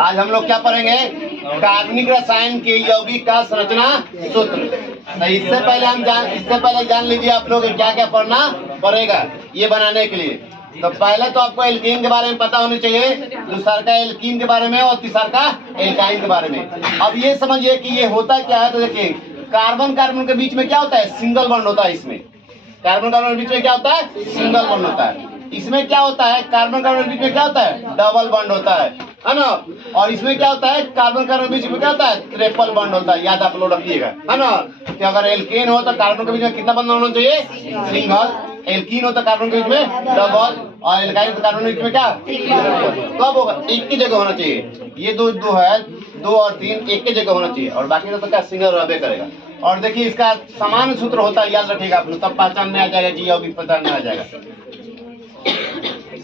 आज हम लोग क्या पढ़ेंगे? कार्बनिक रसायन के यौगिक का संरचना सूत्र। तो इससे पहले जान लीजिए आप लोग क्या क्या पढ़ना पड़ेगा ये बनाने के लिए। तो पहले तो आपको एल्कीन के बारे में पता होना चाहिए, दूसरा का एल्कीन के बारे में और तीसरा का एल्काइन के बारे में। अब ये समझिए कि ये होता क्या है। तो देखिए कार्बन कार्बन के बीच में क्या होता है? सिंगल बॉन्ड होता है। इसमें कार्बन कार्बन के बीच में क्या होता है? सिंगल बॉन्ड होता है। इसमें क्या होता है? कार्बन कार्बन के बीच में क्या होता है? डबल बॉन्ड होता है ना। और इसमें क्या होता है? कार्बन कार्बन के बीच में क्या होता है? ट्रिपल बॉन्ड होता है। याद आप लोग रखिएगा, है ना। कि अगर एल्केन हो तो कार्बन के बीच में कितना बॉन्ड होना चाहिए? सिंगल। एल्कीन हो तो कार्बन के बीच में डबल, और एल्काइन तो कार्बन के बीच में क्या? कब होगा? एक की जगह होना चाहिए। ये दो है, 2 और 3 एक की जगह होना चाहिए, और बाकी तो क्या सिंगल रहबे करेगा। और देखिए इसका समान सूत्र होता है, याद रखिएगा आप लोग, तब पहचान में आ जाएगा कि यौगिक पहचान में आ जाएगा।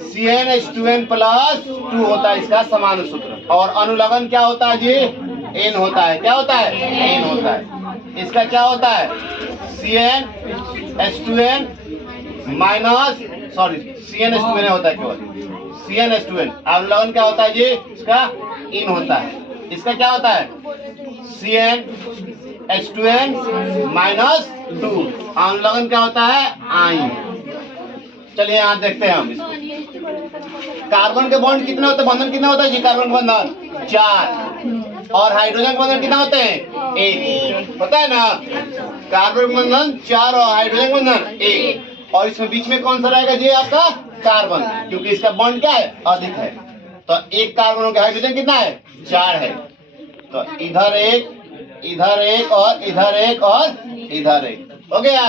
CnH2n+2 होता है इसका समान सूत्र। और अनुलग्न क्या होता है जी? N होता है। क्या होता है? N होता है। इसका क्या होता है? CnH2n CnH2n होता है केवल। CnH2n। अनुलग्न क्या होता है जी? इसका इन होता है। इसका क्या होता है? CnH2n -2। अनुलग्न क्या होता है? आइन। चलिए यहाँ देखते हैं हम इसको। कार्बन के बॉन्ड कितने होते हैं? बंधन कितना होता है जी? कार्बन का बंधन 4, और हाइड्रोजन के बंधन कितना होते हैं? 1। पता है ना, कार्बन बंधन 4 और हाइड्रोजन बंधन 1। और इसमें बीच में कौन सा रहेगा जी? आपका कार्बन, क्योंकि इसका बॉन्ड क्या है? अधिक है। तो एक कार्बन का हाइड्रोजन कितना है? 4 है। तो इधर एक, इधर एक, और इधर एक, और इधर एक। हो गया।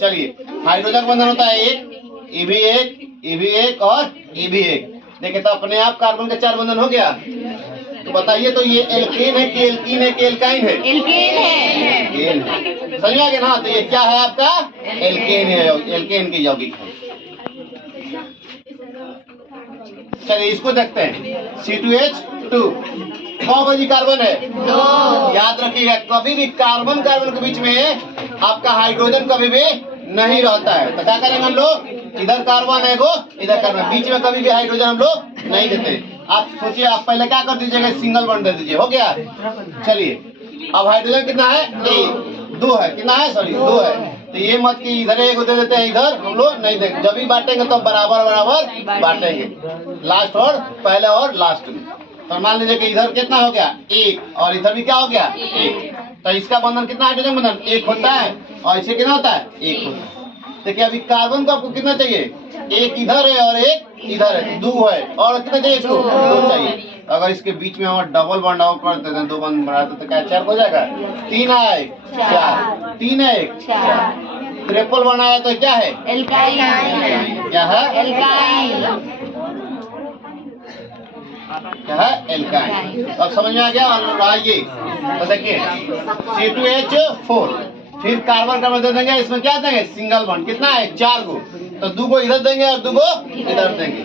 चलिए हाइड्रोजन बंधन होता है 1, ये भी 1, ये भी 1, और ये भी 1। देखिए तो अपने आप कार्बन के 4 बंधन हो गया। तो बताइए तो ये एल्केन है कि एल्कीन है कि एल्काइन है? एल्केन है। एल्केन है। समझ आ गया ना। तो ये क्या है आपका? एल्केन है, एल्केन के यौगिक है। चलिए इसको देखते हैं। C2H2 कौन बजी कार्बन है? 2। याद रखिएगा कभी भी कार्बन कार्बन के बीच में आपका हाइड्रोजन कभी भी नहीं रहता है। तो क्या करेंगे हम लोग? इधर कार्बन है, इधर कार्बन, बीच में कभी भी हाइड्रोजन हम लोग नहीं देते। आप सोचिए, आप पहले क्या कर दीजिएगा? सिंगल बॉन्ड दे दीजिए। हो गया। चलिए अब हाइड्रोजन कितना है? 2 है। कितना है? सॉरी 2 है। तो ये मत कि इधर एक दे देते हैं, इधर हम लोग नहीं देंगे। जब भी बांटेंगे तो बराबर बराबर बांटेंगे, लास्ट और पहले और लास्ट में। तो मान लीजिए कि इधर कितना हो गया? 1, और इधर भी क्या हो गया? 1। तो इसका बंधन कितना? हाइड्रोजन बंधन 1 होता है, और इसे कितना होता है? 1 होता है। देखिए अभी कार्बन को आपको कितना चाहिए? 1 इधर है और 1 इधर है, 2 है। और कितना चाहिए इसको? 2 चाहिए। अगर इसके बीच में और डबल बॉन्ड और कर देते हैं, 2 बॉन्ड बनाते तो क्या 4 हो जाएगा? 3 है 4, 3 है 4। ट्रिपल बनाया तो क्या है? एल्काइन। क्या है? एल्काइन। क्या है? एल्काइन। अब समझ में आ गया। और आइए तो देखिए C2H4, फिर कार्बन कार्बन दे देंगे। इसमें क्या देंगे? Single bond. कितना है? 4 को। तो 2 को इधर देंगे और 2 को इधर देंगे।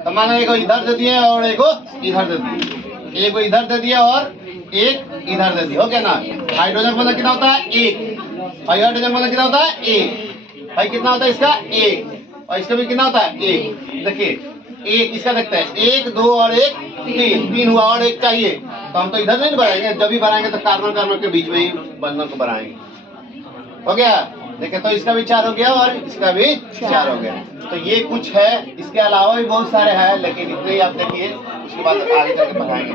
तो माना एक इधर दे दिए और एक इधर दे दिए, एक इधर दे दिया और एक इधर दे दिया। हो गया ना। हाइड्रोजन बंधन कितना होता है? 1। हाइड्रोजन बंधन कितना होता है? 1। भाई कितना होता है इसका? 1। और इसका भी कितना होता है? 1। देखिए 1 इसका देखते हैं, 1 2 और 1 3 हुआ, और 1 चाहिए। तो हम तो इधर नहीं बनाएंगे, जब भी बनाएंगे तो कार्बन कार्बन के बीच में ही बंधन को बनाएंगे। हो गया। देखिए तो इसका भी 4 हो गया और इसका भी 4 हो गया। तो ये कुछ है, इसके अलावा भी बहुत सारे हैं, लेकिन इतने ही आप देखिए, उसके बाद आगे जाके बताएंगे।